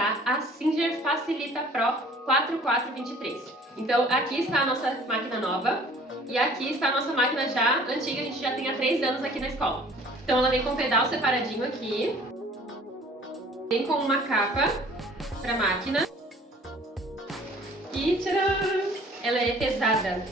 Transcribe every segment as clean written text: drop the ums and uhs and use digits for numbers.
apresentar a Singer Facilita Pro 4423. Então, aqui está a nossa máquina nova e aqui está a nossa máquina já antiga, a gente já tem há 3 anos aqui na escola. Então, ela vem com o pedal separadinho aqui, vem com uma capa para a máquina e tcharam! Ela é pesada.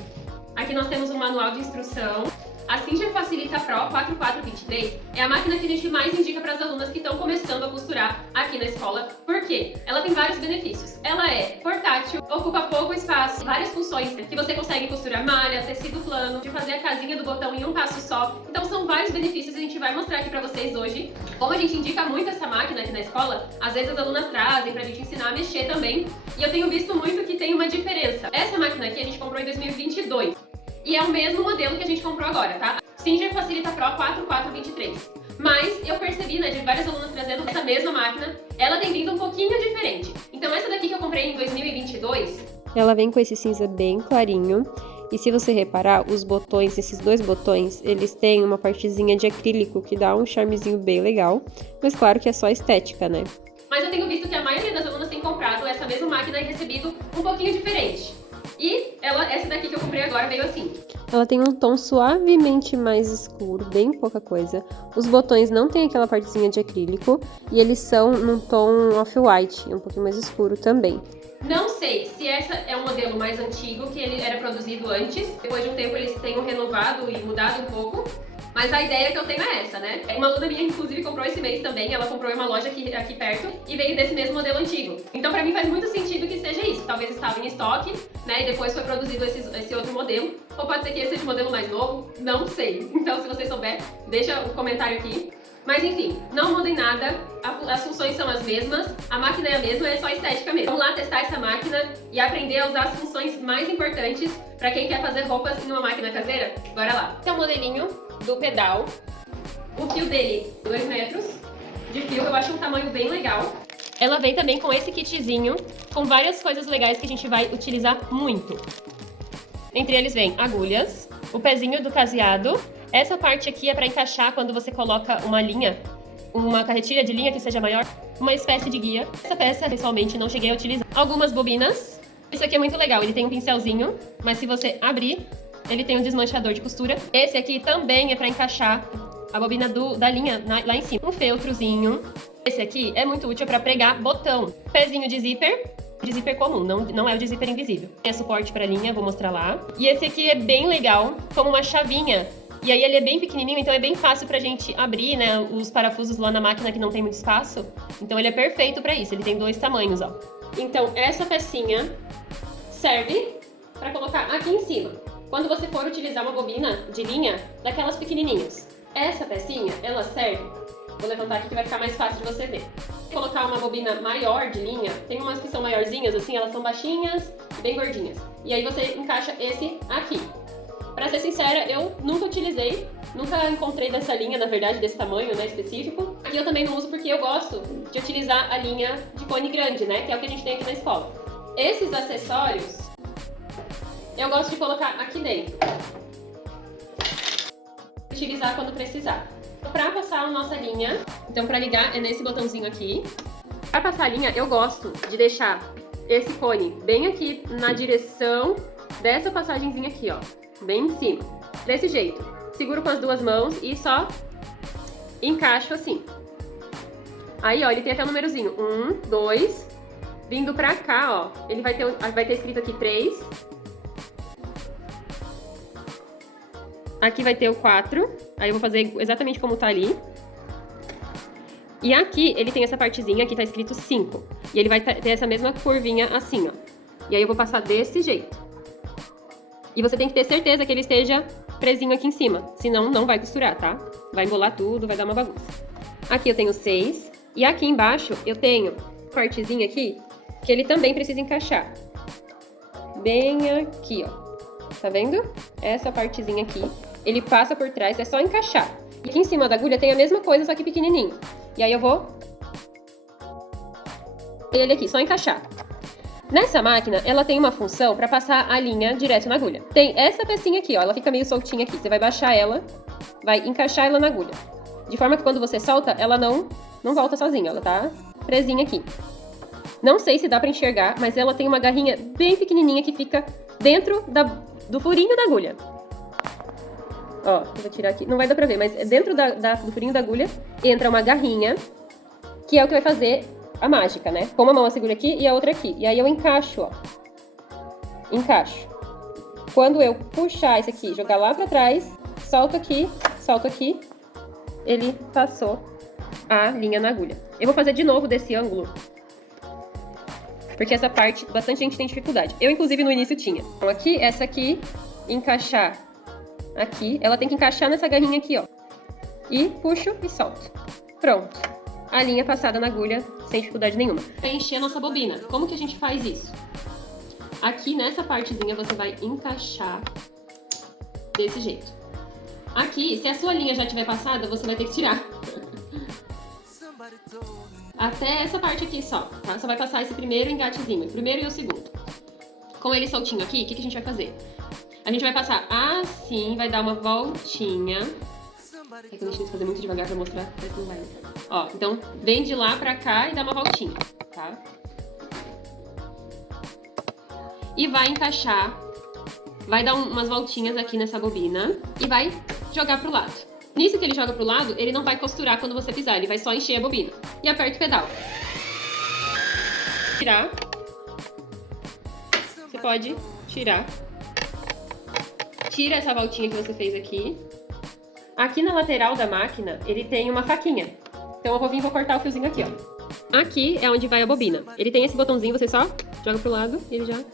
Aqui nós temos um manual de instrução. A Singer Facilita Pro 4423 é a máquina que a gente mais indica para as alunas que estão começando a costurar aqui na escola. Por quê? Ela tem vários benefícios. Ela é portátil, ocupa pouco espaço, várias funções que você consegue costurar malha, tecido plano, de fazer a casinha do botão em um passo só. Então são vários benefícios e a gente vai mostrar aqui para vocês hoje. Como a gente indica muito essa máquina aqui na escola, às vezes as alunas trazem pra gente ensinar a mexer também. E eu tenho visto muito que tem uma diferença. Essa máquina aqui a gente comprou em 2022. E é o mesmo modelo que a gente comprou agora, tá? Singer Facilita Pro 4423. Mas eu percebi, né, de várias alunas trazendo essa mesma máquina, ela tem vindo um pouquinho diferente. Então essa daqui que eu comprei em 2022... Ela vem com esse cinza bem clarinho. E se você reparar, os botões, esses 2 botões, eles têm uma partezinha de acrílico que dá um charmezinho bem legal. Mas claro que é só estética, né? Mas eu tenho visto que a maioria das alunas tem comprado essa mesma máquina e recebido um pouquinho diferente. E essa daqui que eu comprei agora veio assim. Ela tem um tom suavemente mais escuro, bem pouca coisa. Os botões não tem aquela partezinha de acrílico e eles são num tom off-white, um pouquinho mais escuro também. Não sei se essa é um modelo mais antigo, que ele era produzido antes. Depois de um tempo eles tenham renovado e mudado um pouco. Mas a ideia que eu tenho é essa, né? Uma aluna minha, inclusive, comprou esse mês também. Ela comprou em uma loja aqui perto e veio desse mesmo modelo antigo. Então, pra mim, faz muito sentido que seja isso. Talvez estava em estoque, né? E depois foi produzido esse outro modelo. Ou pode ser que esse seja o modelo mais novo. Não sei. Então, se você souber, deixa o comentário aqui. Mas, enfim, não mudem nada. As funções são as mesmas. A máquina é a mesma, é só estética mesmo. Vamos lá testar essa máquina e aprender a usar as funções mais importantes pra quem quer fazer roupas em uma máquina caseira. Bora lá. Esse é o modelinho do pedal. O fio dele, 2 metros de fio, eu acho um tamanho bem legal. Ela vem também com esse kitzinho, com várias coisas legais que a gente vai utilizar muito. Entre eles vem agulhas, o pezinho do caseado. Essa parte aqui é para encaixar quando você coloca uma linha, uma carretilha de linha que seja maior, uma espécie de guia. Essa peça, pessoalmente, não cheguei a utilizar. Algumas bobinas. Isso aqui é muito legal, ele tem um pincelzinho, mas se você abrir, ele tem um desmanchador de costura. Esse aqui também é para encaixar a bobina da linha lá em cima. Um feltrozinho. Esse aqui é muito útil para pregar botão. Pezinho de zíper comum, não é o de zíper invisível. Tem suporte para linha, vou mostrar lá. E esse aqui é bem legal, como uma chavinha. E aí ele é bem pequenininho, então é bem fácil pra gente abrir, né, os parafusos lá na máquina que não tem muito espaço. Então ele é perfeito para isso, ele tem 2 tamanhos, ó. Então essa pecinha serve para colocar aqui em cima. Quando você for utilizar uma bobina de linha, daquelas pequenininhas. Essa pecinha, ela serve... Vou levantar aqui que vai ficar mais fácil de você ver. Colocar uma bobina maior de linha, tem umas que são maiorzinhas assim, elas são baixinhas e bem gordinhas. E aí você encaixa esse aqui. Pra ser sincera, eu nunca utilizei, nunca encontrei dessa linha, na verdade, desse tamanho, né, específico. Aqui eu também não uso porque eu gosto de utilizar a linha de cone grande, né, que é o que a gente tem aqui na escola. Esses acessórios, eu gosto de colocar aqui dentro. Utilizar quando precisar. Para passar a nossa linha, então para ligar é nesse botãozinho aqui. Para passar a linha, eu gosto de deixar esse cone bem aqui na direção dessa passagenzinha aqui, ó. Bem em cima. Desse jeito. Seguro com as 2 mãos e só encaixo assim. Aí, ó, ele tem até o númerozinho. 1, 2. Vindo pra cá, ó, ele vai ter escrito aqui 3. Aqui vai ter o 4. Aí eu vou fazer exatamente como tá ali. E aqui ele tem essa partezinha, aqui tá escrito 5. E ele vai ter essa mesma curvinha assim, ó. E aí eu vou passar desse jeito. E você tem que ter certeza que ele esteja presinho aqui em cima. Senão não vai costurar, tá? Vai embolar tudo, vai dar uma bagunça. Aqui eu tenho 6. E aqui embaixo eu tenho uma partezinha aqui que ele também precisa encaixar. Bem aqui, ó. Tá vendo? Essa partezinha aqui. Ele passa por trás, é só encaixar. E aqui em cima da agulha tem a mesma coisa, só que pequenininho. E aí eu vou... ele aqui, só encaixar. Nessa máquina, ela tem uma função para passar a linha direto na agulha. Tem essa pecinha aqui, ó, ela fica meio soltinha aqui. Você vai baixar ela, vai encaixar ela na agulha. De forma que quando você solta, ela não volta sozinha, ela tá presinha aqui. Não sei se dá pra enxergar, mas ela tem uma garrinha bem pequenininha que fica dentro do furinho da agulha. Ó, eu vou tirar aqui. Não vai dar pra ver, mas dentro do furinho da agulha entra uma garrinha, que é o que vai fazer a mágica, né? Com uma mão eu seguro aqui e a outra aqui. E aí eu encaixo, ó. Encaixo. Quando eu puxar esse aqui, jogar lá pra trás, solto aqui, ele passou a linha na agulha. Eu vou fazer de novo desse ângulo, porque essa parte bastante gente tem dificuldade. Eu, inclusive, no início tinha. Então, aqui, essa aqui, encaixar aqui. Ela tem que encaixar nessa garrinha aqui, ó. E puxo e solto. Pronto. A linha passada na agulha, sem dificuldade nenhuma. Pra encher a nossa bobina, como que a gente faz isso? Aqui, nessa partezinha, você vai encaixar desse jeito. Aqui, se a sua linha já tiver passada, você vai ter que tirar. Até essa parte aqui só, tá? Só vai passar esse primeiro engatezinho, o primeiro e o segundo. Com ele soltinho aqui, o que a gente vai fazer? A gente vai passar assim, vai dar uma voltinha. É que a gente tem que fazer muito devagar pra mostrar, parece que não vai. Ó, então vem de lá pra cá e dá uma voltinha, tá? E vai encaixar, vai dar umas voltinhas aqui nessa bobina e vai jogar pro lado. Nisso que ele joga pro lado, ele não vai costurar quando você pisar, ele vai só encher a bobina. E aperta o pedal. Tirar. Você pode tirar. Tira essa voltinha que você fez aqui. Aqui na lateral da máquina, ele tem uma faquinha. Então eu vou cortar o fiozinho aqui, ó. Aqui é onde vai a bobina. Ele tem esse botãozinho, você só joga pro lado e ele já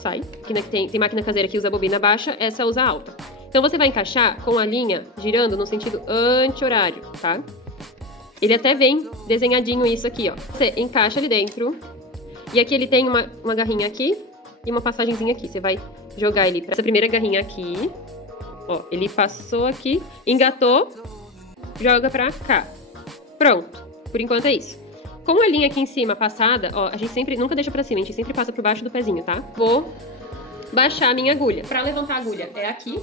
sai. Aqui, né, tem máquina caseira que usa a bobina baixa, essa usa alta. Então você vai encaixar com a linha girando no sentido anti-horário, tá? Ele até vem desenhadinho isso aqui, ó. Você encaixa ali dentro. E aqui ele tem uma garrinha aqui e uma passagenzinha aqui. Você vai jogar ele pra essa primeira garrinha aqui. Ó, ele passou aqui, engatou, joga pra cá. Pronto. Por enquanto é isso. Com a linha aqui em cima passada, ó, a gente nunca deixa pra cima, a gente sempre passa por baixo do pezinho, tá? Vou baixar a minha agulha. Pra levantar a agulha é aqui.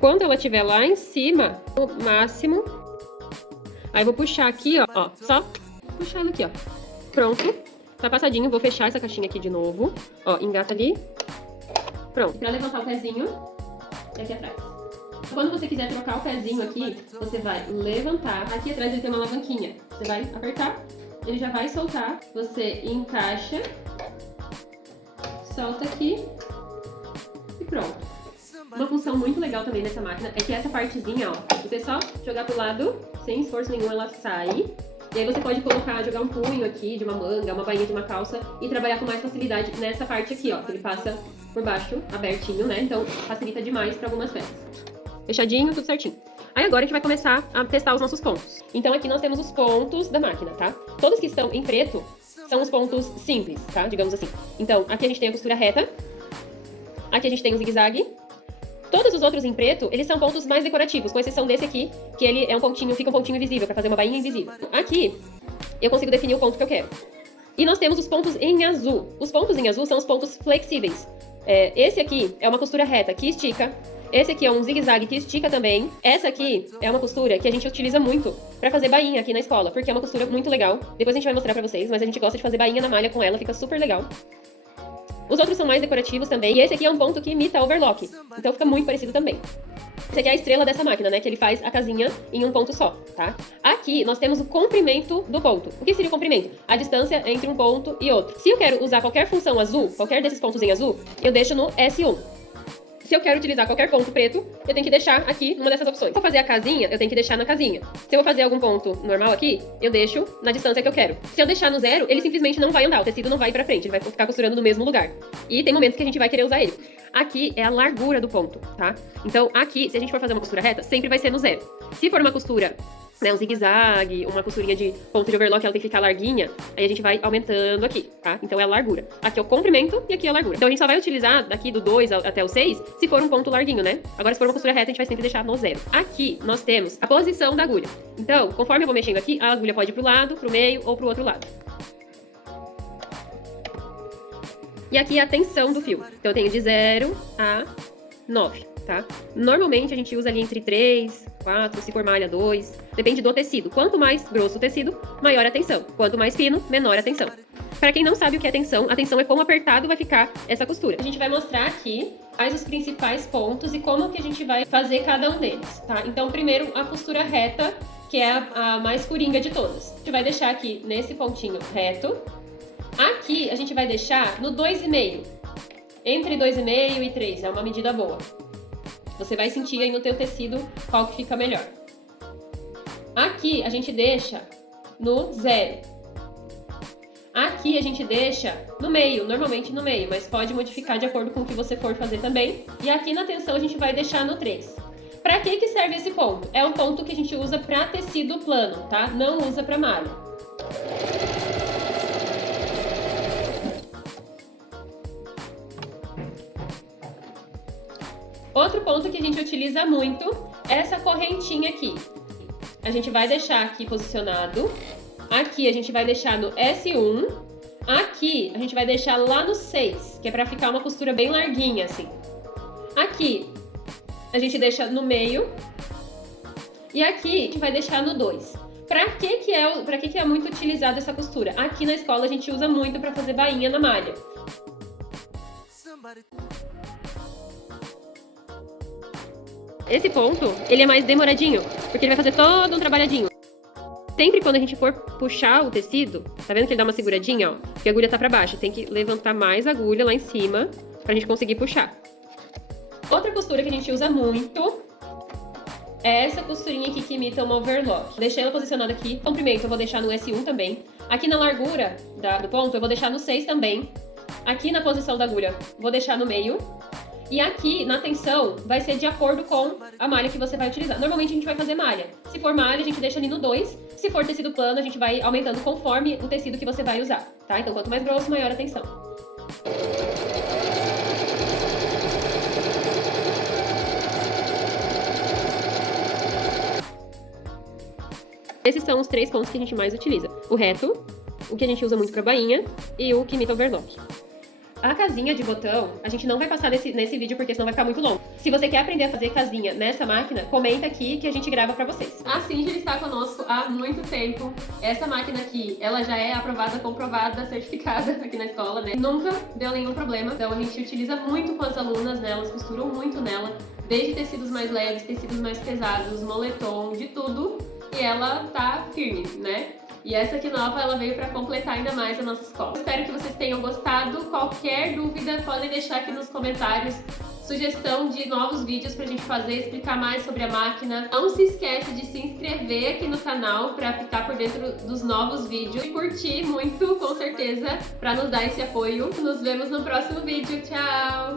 Quando ela estiver lá em cima, no máximo, aí eu vou puxar aqui, ó, só puxar ela aqui, ó. Pronto, tá passadinho, vou fechar essa caixinha aqui de novo, ó, engata ali. Pronto, pra levantar o pezinho, aqui atrás. Quando você quiser trocar o pezinho aqui, você vai levantar, aqui atrás ele tem uma alavanquinha, você vai apertar, ele já vai soltar, você encaixa, solta aqui e pronto. Uma função muito legal também dessa máquina é que essa partezinha, ó, você só jogar pro lado, sem esforço nenhum, ela sai. E aí você pode jogar um punho aqui de uma manga, uma bainha de uma calça e trabalhar com mais facilidade nessa parte aqui, ó, que ele passa por baixo, abertinho, né? Então facilita demais para algumas peças. Fechadinho, tudo certinho. Aí agora a gente vai começar a testar os nossos pontos. Então aqui nós temos os pontos da máquina, tá? Todos que estão em preto são os pontos simples, tá? Digamos assim. Então aqui a gente tem a costura reta, aqui a gente tem o zigue-zague. Todos os outros em preto, eles são pontos mais decorativos, com exceção desse aqui, que ele é fica um pontinho invisível, para fazer uma bainha invisível. Aqui, eu consigo definir o ponto que eu quero. E nós temos os pontos em azul. Os pontos em azul são os pontos flexíveis. Esse aqui é uma costura reta que estica. Esse aqui é um zigue-zague que estica também. Essa aqui é uma costura que a gente utiliza muito para fazer bainha aqui na escola, porque é uma costura muito legal. Depois a gente vai mostrar pra vocês, mas a gente gosta de fazer bainha na malha com ela, fica super legal. Os outros são mais decorativos também. E esse aqui é um ponto que imita overlock. Então fica muito parecido também. Esse aqui é a estrela dessa máquina, né? Que ele faz a casinha em um ponto só, tá? Aqui nós temos o comprimento do ponto. O que seria o comprimento? A distância entre um ponto e outro. Se eu quero usar qualquer função azul, qualquer desses pontos em azul, eu deixo no S1. Se eu quero utilizar qualquer ponto preto, eu tenho que deixar aqui numa dessas opções. Se eu fazer a casinha, eu tenho que deixar na casinha. Se eu vou fazer algum ponto normal aqui, eu deixo na distância que eu quero. Se eu deixar no zero, ele simplesmente não vai andar, o tecido não vai pra frente, ele vai ficar costurando no mesmo lugar. E tem momentos que a gente vai querer usar ele. Aqui é a largura do ponto, tá? Então aqui, se a gente for fazer uma costura reta, sempre vai ser no zero. Se for uma costura, né, um zigue-zague, uma costurinha de ponto de overlock, ela tem que ficar larguinha, aí a gente vai aumentando aqui, tá? Então é a largura. Aqui é o comprimento e aqui é a largura. Então a gente só vai utilizar daqui do 2 até o 6 se for um ponto larguinho, né? Agora se for uma costura reta, a gente vai sempre deixar no zero. Aqui nós temos a posição da agulha. Então, conforme eu vou mexendo aqui, a agulha pode ir pro lado, pro meio ou pro outro lado. E aqui é a tensão do fio. Então eu tenho de 0 a 9. tá? Normalmente a gente usa ali entre 3, 4, se for malha 2, depende do tecido. Quanto mais grosso o tecido, maior a tensão. Quanto mais fino, menor a tensão. Para quem não sabe o que é tensão, a tensão é quão apertado vai ficar essa costura. A gente vai mostrar aqui quais os principais pontos e como que a gente vai fazer cada um deles, tá? Então, primeiro, a costura reta, que é a mais coringa de todas. A gente vai deixar aqui nesse pontinho reto. Aqui, a gente vai deixar no 2,5. Entre 2,5 e 3, é uma medida boa. Você vai sentir aí no teu tecido qual que fica melhor. Aqui, a gente deixa no 0. Aqui a gente deixa no meio, normalmente no meio, mas pode modificar de acordo com o que você for fazer também. E aqui na tensão a gente vai deixar no 3. Para que serve esse ponto? É um ponto que a gente usa para tecido plano, tá? Não usa para malha. Outro ponto que a gente utiliza muito é essa correntinha aqui. A gente vai deixar aqui posicionado. Aqui a gente vai deixar no S1. Aqui a gente vai deixar lá no 6, que é pra ficar uma costura bem larguinha, assim. Aqui a gente deixa no meio. E aqui a gente vai deixar no 2. Pra que é muito utilizada essa costura? Aqui na escola a gente usa muito pra fazer bainha na malha. Esse ponto, ele é mais demoradinho, porque ele vai fazer todo um trabalhadinho. Sempre quando a gente for puxar o tecido, tá vendo que ele dá uma seguradinha, ó? Porque a agulha tá pra baixo, tem que levantar mais a agulha lá em cima pra gente conseguir puxar. Outra costura que a gente usa muito é essa costurinha aqui que imita uma overlock. Deixei ela posicionada aqui. Comprimento eu vou deixar no S1 também. Aqui na largura do ponto eu vou deixar no 6 também. Aqui na posição da agulha vou deixar no meio. E aqui, na tensão, vai ser de acordo com a malha que você vai utilizar. Normalmente a gente vai fazer malha. Se for malha, a gente deixa ali no 2. Se for tecido plano, a gente vai aumentando conforme o tecido que você vai usar, tá? Então, quanto mais grosso, maior a tensão. Esses são os 3 pontos que a gente mais utiliza. O reto, o que a gente usa muito pra bainha e o que imita overlock. A casinha de botão, a gente não vai passar nesse vídeo porque senão vai ficar muito longo. Se você quer aprender a fazer casinha nessa máquina, comenta aqui que a gente grava pra vocês. A Singer está conosco há muito tempo. Essa máquina aqui, ela já é aprovada, comprovada, certificada aqui na escola, né? Nunca deu nenhum problema. Então a gente utiliza muito com as alunas, né? Elas costuram muito nela. Desde tecidos mais leves, tecidos mais pesados, moletom, de tudo. E ela tá firme, né? E essa aqui nova, ela veio para completar ainda mais a nossa escola. Espero que vocês tenham gostado. Qualquer dúvida, podem deixar aqui nos comentários. Sugestão de novos vídeos pra gente fazer, explicar mais sobre a máquina. Não se esquece de se inscrever aqui no canal para ficar por dentro dos novos vídeos. E curtir muito, com certeza, para nos dar esse apoio. Nos vemos no próximo vídeo. Tchau!